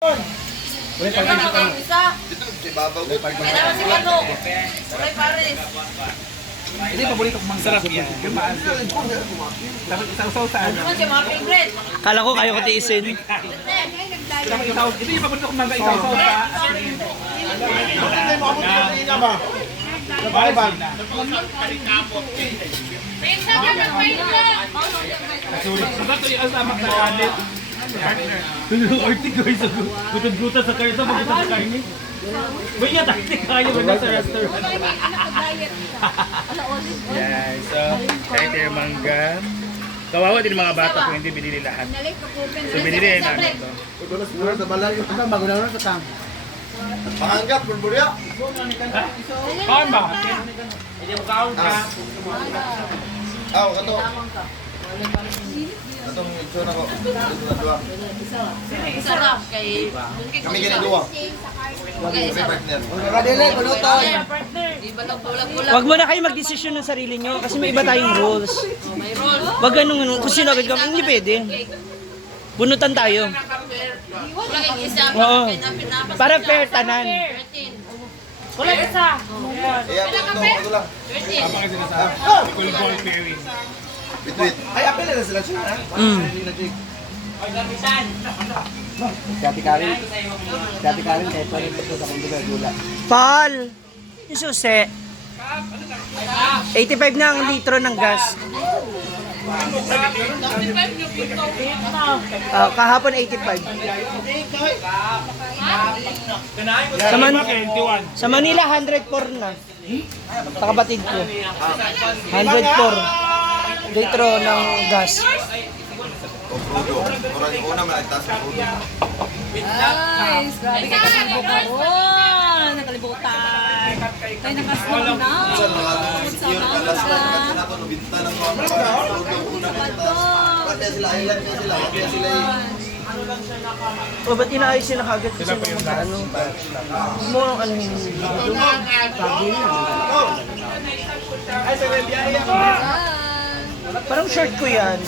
Ulit pa rin sa kano. Kailangan si Kano. Ulay Paris. Hindi, paborito kong sarap yan. Dapat isaw-saw sa ano. Ano siya mga favorite? Kala ko kayo katiisin. Dapat isaw. Ito yung paborito kong mangga isaw-saw sa asin. Hindi mo ako kanina ba? Bye bye. Pensa ka ng Maynila. Sabat yung asamak na kanit. Artig ko isa gutod-gutod sa karne. Magutod sa karne. May nga taktik kayo ba na sa restaurant? Yan, so kahit yung mangga. Kawawa din mga bata kung hindi binili lahat. So binili rin namin ito. Panganggap, bulbulya. Kaon ba? Hindi mo kaon ka. Kato. Katong itsura ko. Sarap kay... Kami ganyan dua. Kami partner. Di ba nagbulag-bulag? Wag mo na kayo magdesisyon ng sarili nyo kasi may iba tayong rules. May roll. Wag ganun, kung sino agad kami, hindi pwede. Bunutan tayo. Wala kang isa. Oo. Pinapas. Para fair tanan. 13. Wala isa. Iya, ito lang. 13. Kulbol pairing. Bitwit. Ay, apel na sila siya, ha? Dati Karin, kahit pa rin ito akong gula. Paul! Yung susi. 85 na ang litro ng gas. Kahapon 85. Sa Manila 104 na. Sa kapatid ko. 104 litro ng gas. Crudo. Murag una malagtas ng crudo. Guys, grabe ka nakalibutan. Nakalibutan. Tayo nakasmog na. Minsan mga secure ka last na kasi nato no binta ng mga crudo una malagtas. Kaya sila island kaya sila. Kaya sila O ba't inaayos sila kagad kasi mga ano? Mo ang ano yung parang short ko yan.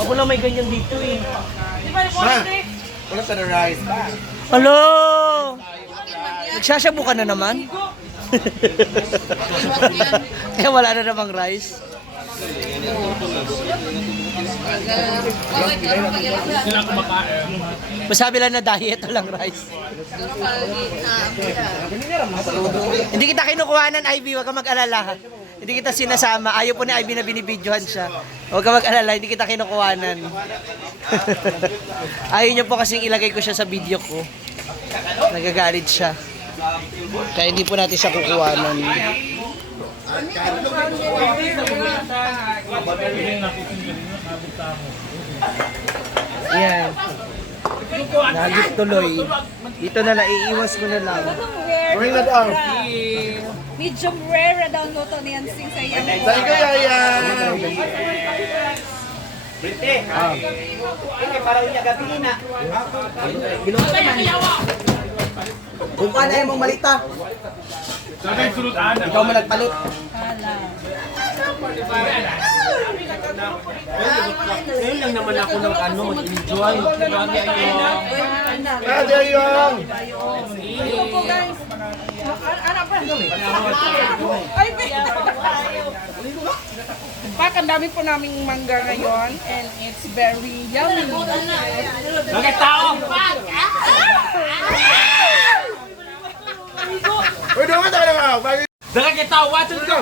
Ako lang may ganyan dito eh. Wala sa rice ba? Hello! Nagsashabu ka na naman? Kaya wala na namang rice. Sila kumakain. Masabi lang na diet, walang rice. Hindi kita kinukuhanan, Ivy. Huwag ka mag-alala. Hindi kita sinasama. Ayaw po ni Ivy na binibidyohan siya. Huwag ka mag-alala, hindi kita kinukuhanan. Ayaw niyo po kasing ilagay ko siya sa video ko. Nagagalit siya. Kaya hindi po natin siya kukuhanan. Yan. Nagit tuloy. Dito na lang, iiwas ko na lang. Bring that out. Medium rare daw luto ni Yansing sa iyo. Thank you, Yaya. Kung paano yung mong malita, Sabi yung surutan. ikaw mo nagpalit. Ngayon lang naman ako ng ano, mag-enjoy. Ate Yung! Opo guys. Anak pa. Ay, Pak, ang dami po naming mangga ngayon and it's very yummy. Bakit tao? Uy, doon ka tayo naman! Bakit tao? Watch it go!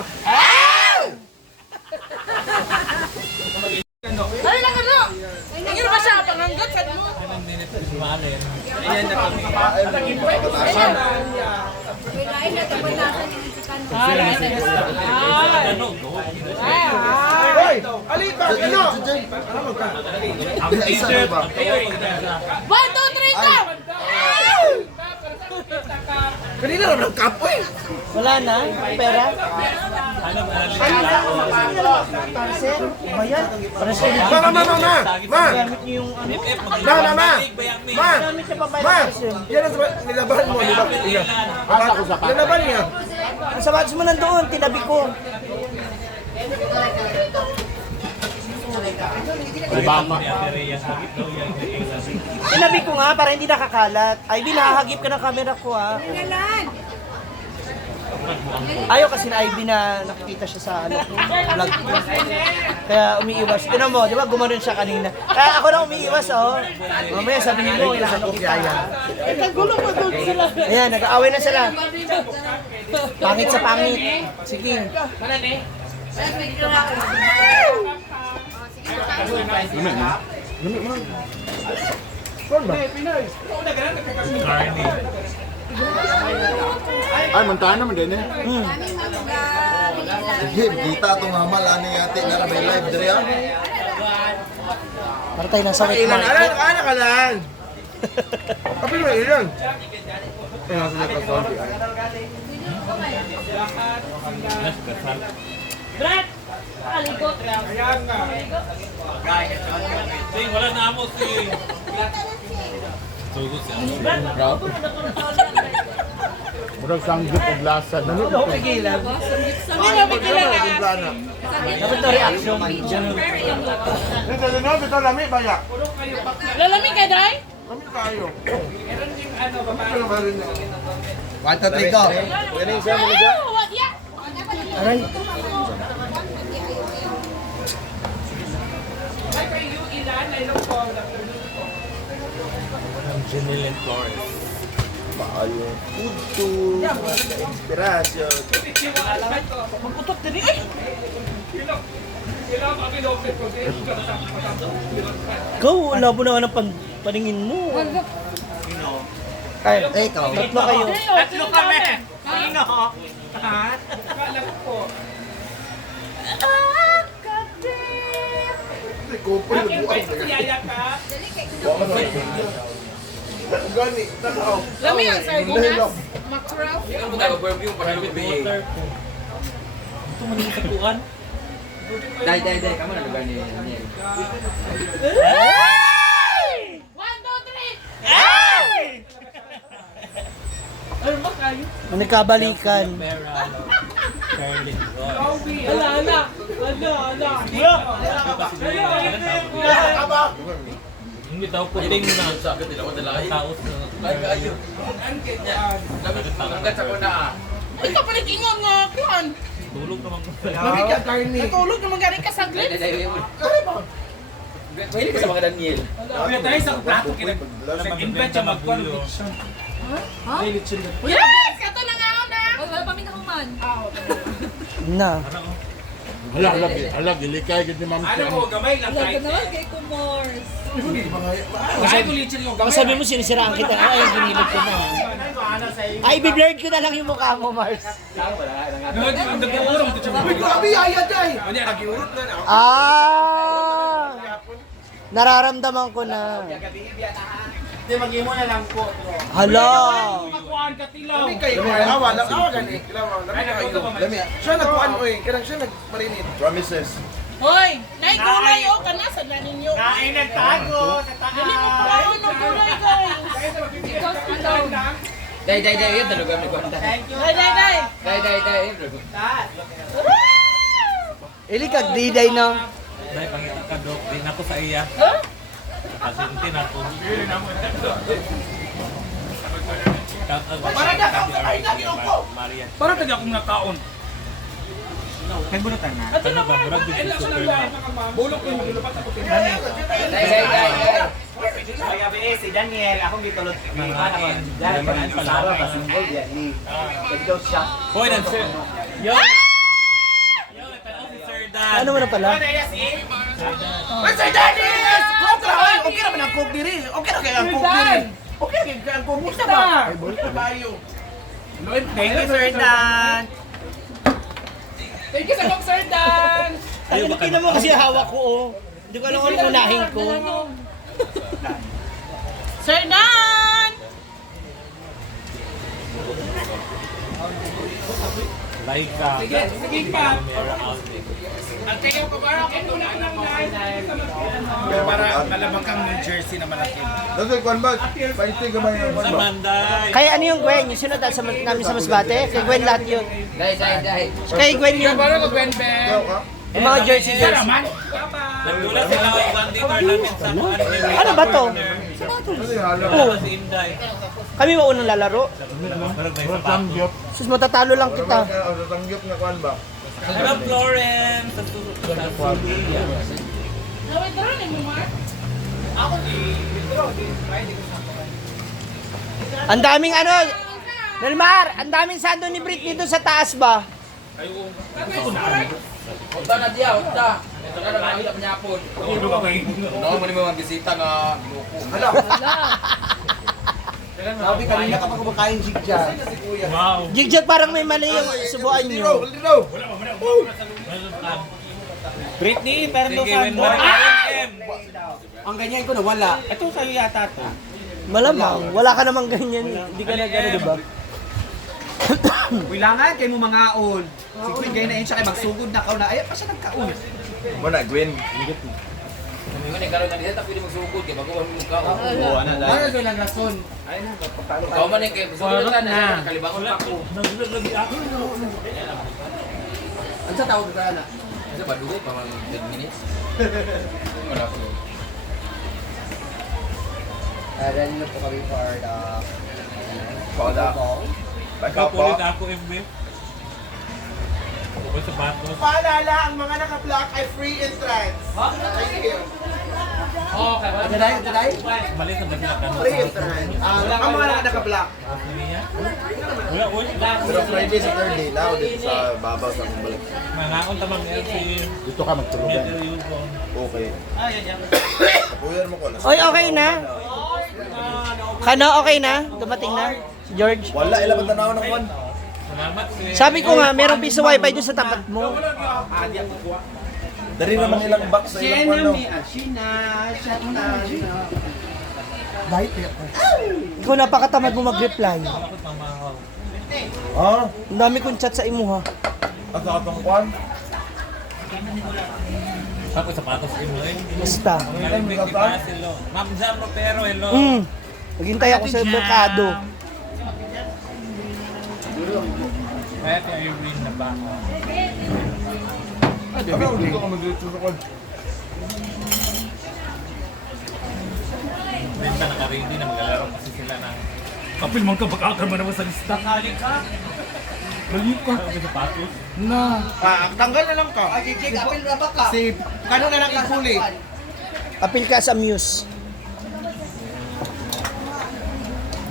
Ay, lang ano? Tingin ba siya? Panganggot sa mo? Ayan na kami. Hoy! Alita! Ano? Ang t-shirt. 1, 2, 3, go! Kanina lang ng kapoy! Wala na? Pera? Bayan? Para sa inyo. Ma! Gamit niyo yung ano? Ma! Gamit niya pa ba Ma! yung Yan ang nilaban mo, di ba? Nilaban niya. Ang sapatos mo nandoon, tinabi ko. Obama. Sinabi ko nga para hindi nakakalat. Ivy, nakahagip ka ng camera ko ha. Ayaw kasi na Ivy na nakikita siya sa ano, vlog ko. Kaya umiiwas. Tinan mo, di ba gumanon siya kanina. Kaya ako na umiiwas oh. Mamaya sabihin mo, inaano kita yan. Ayan, nag-aaway na sila. Pangit sa pangit. Sige. Ay, mantahan naman din eh. Sige, kita itong hamal. Ano yung ate na may live diri ah. Para tayo nasa wet market. Ano ka lang? Kapag mo ilan? Brad! Aligot. Wala na mo si... Tugot siya. Murag sanggip o glasa. Dali Ano ko pigilan? Hindi na bigla Dapat na reaction. Ito lami ba ya? Lalamig ka, Day? Lami tayo. 1, 2, 3, go. Ayaw, wag ya. Aray. Janelle Flores. Maayo. Puto. Inspirasyon. Magputot din eh. Ikaw, labo na ng paningin mo. Ay, Ikaw. tatlo kayo. Tatlo kami! Sino? Lami ang sardinas. Mackerel. Ito mo sa kuan. Dai, kamu na lugar ni. 1, 2, 3. Nagkabalikan. Charlie. Ala. Hindi daw puting na. Taos na. Ikaw pala ingon nga, kuhan. Tulog naman ko. Natulog naman galing ka saglit. Pwede ka sa mga Daniel. Kaya tayo sa plato invent siya mag-conviction. Yes! Kato na nga ako na. Wala pa man. Na. Alag, ilikay gid ni Ma'am Chan. gamay lang Wala ka naman kay Kumors. Baka sabi mo sinisiraan kita. Ay, ginilid ko na. Ay, i-blurred ko na lang yung mukha mo, Mars. Ah! Nararamdaman ko na. Hindi, mag-imo na lang po. Hala! Kuhaan ka tilaw. Siya nagkuhan mo eh. Karang siya nagmarinit. Promises. Hoy, naigulay o ka na sa ninyo. Kain nagtago sa Dili mo kuhaon ng gulay, guys. Ikaw ikaw. Day, yun talaga may kwanta. Day. Day, yun talaga. Ili kag diday no. Dahil pangita ka, Dok. Din ako sa iya. Kasintin ako. Para na ka sa kain na ginupo. Para taga akong nakaon. Kaya bulatan na. Ano ba? Murag din sa Superman. Bulok ko yung lupat ako. Day. Kaya si Daniel, akong ditulot mga anak. Dahil pa ng Sara pa single yan ni. Ikaw siya. Hoy, nan sir. Yo. Yo, tanaw si Sir Dan. Ano mo na pala? Sir Dennis! Kontra! Okay naman ang coke diri. Okay na kaya ang coke diri. Okay na kaya ang coke. Musta ba? Ay, bol ko tayo. Thank you, Sir Dan. Thank you sa kong Sir Dan. Ay, nakita mo kasi hawak ko oh. Hindi ko alam kung ano unahin ko. Sir Dan! Laika. Sige pa. At kayo pa ba? Ako na lang para malabang kang New Jersey na malaki. Nasa kwan ba? Paiti ka ba yung Sa Manday. Kaya ano yung Gwen? Yung sunod sa namin sa Masbate? Kay Gwen lahat yun. Day. Kay Gwen yun. Para ko Ben Ben. Ikaw ka? Yung mga jersey. Nagdula sila ang bandi tournament sa Ano ba to? Oh, si Inday. kami ba unang lalaro? Sus, matatalo lang kita. Tanggap na kuan ba? Hello, Florence! Sa Sulia. Nawithdraw ni mo, Mark? Ang daming ano, Nelmar, ang daming sando ni Britney doon sa taas ba? Unta na diya, unta. Ito ka na mahilap niya po. No, mo ni mga bisita nga loko. Hala. Sabi kanina kapag kumakain jigjag. Wow! Jigjag parang may mali yung subuan nyo. Britney, meron daw sando. Ang ganyan ko na wala. Ito sa'yo yata to. Malamang, wala ka namang ganyan. Hindi ka na gano'n, diba? Wilangan kay mo mga old. Si Queen gay na yun siya kay magsugod na kauna. Ay, pa siya nagkaon. Muna, Gwen. Kami nga nagkaroon na diya, tapos magsugod kay bago mo ka. Oo, ana dahil. Ano doon ang rason? Ay na, pagpatalo. Ikaw man kay magsugod na kalibangon pa ko. Ano sa tawag ka na? Ano ba dugo pa mga 10 minutes? Wala po. Ready na po kami for the Pauda. Ikaw po ulit ako, MB. Ako sa batos. Paalala, ang mga naka-block ay free entrance. Thank you. Oh, kaya Daday? Balik na ba sila ka? Free entrance. Ang mga naka-block. Wala, wala. Pero Friday sa Thursday, now dito sa babaw sa kumbalik. Mangaon tamang LC. Dito ka magtulugan. Meter yun po. Okay. Kapuyan mo ko na. Oy, okay na? Kano, okay na? Dumating na? Si George? Wala, ilang tanaw ng kuan. Salamat si... Sabi ko nga, merong piso wifi doon sa tapat mo. Dari naman ilang box sa ilang kuan no. Ikaw napakatamad mo mag-reply. Ah, Ang dami kong chat sa imo ha. ang sa atong kuan. Ako sapatos ko mo eh. Basta. Malimig di ba silo? Ma'am Jam Ropero, hello. Maghintay ako sa merkado. Kaya tayo Irwin na ba? Ano, dito ka mag-dito sa kuan. Benta naka-ready na maglalaro kasi sila ng... Kapil mong kabakakar mo naman sa lista. Kali ka! Balik ka! Ako sa sapatos. Tanggal na lang ka. Si, kano na lang ikuli? Apil ka sa Muse.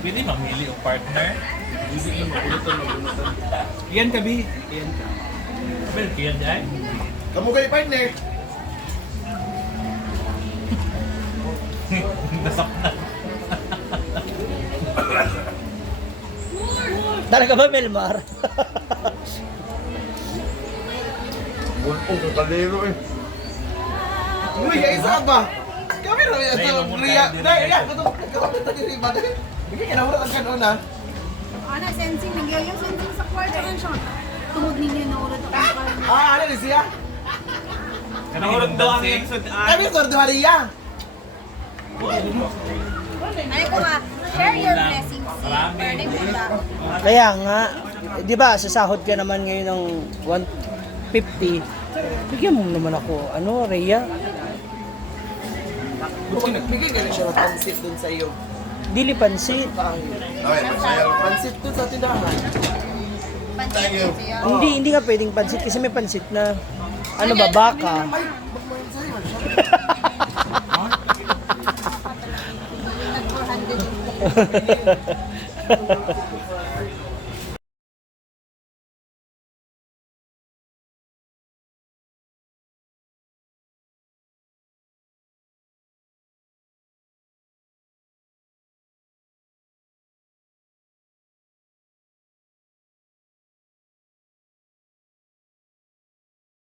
Pwede mamili o partner. Yan ka, Bi. Yan ka. Kapil, kiyan dyan. Kamu kayo partner. Nasap na. Talaga ba, Melmar? Bulpong ng kalero eh. Uy, ya isa ba? Kami rin Dahil ito. mo Ria. tayo Dahil, din. ya. Ito diri ba? Bigyan ka na mura ang kanuna. Ana, sensing. Nagyayang sensing sa kwarto rin siya. Tungod ninyo na ulit ako sa kwarto. Ano ni siya? Kanahulog daw ang Kami sordo Maria. Ay ko nga, share your blessings. Marami. Burning mula. Kaya nga, di ba, sasahod ka naman ngayon ng 150. Bigyan mo naman ako, ano, Rhea? Bigyan ka na siya ng pansit dun sa iyo. Dili pansit. Okay, masaya. Pansit dun sa tindahan. Thank you. Hindi nga pwedeng pansit kasi may pansit na, ano ba, baka. Nag-400 yung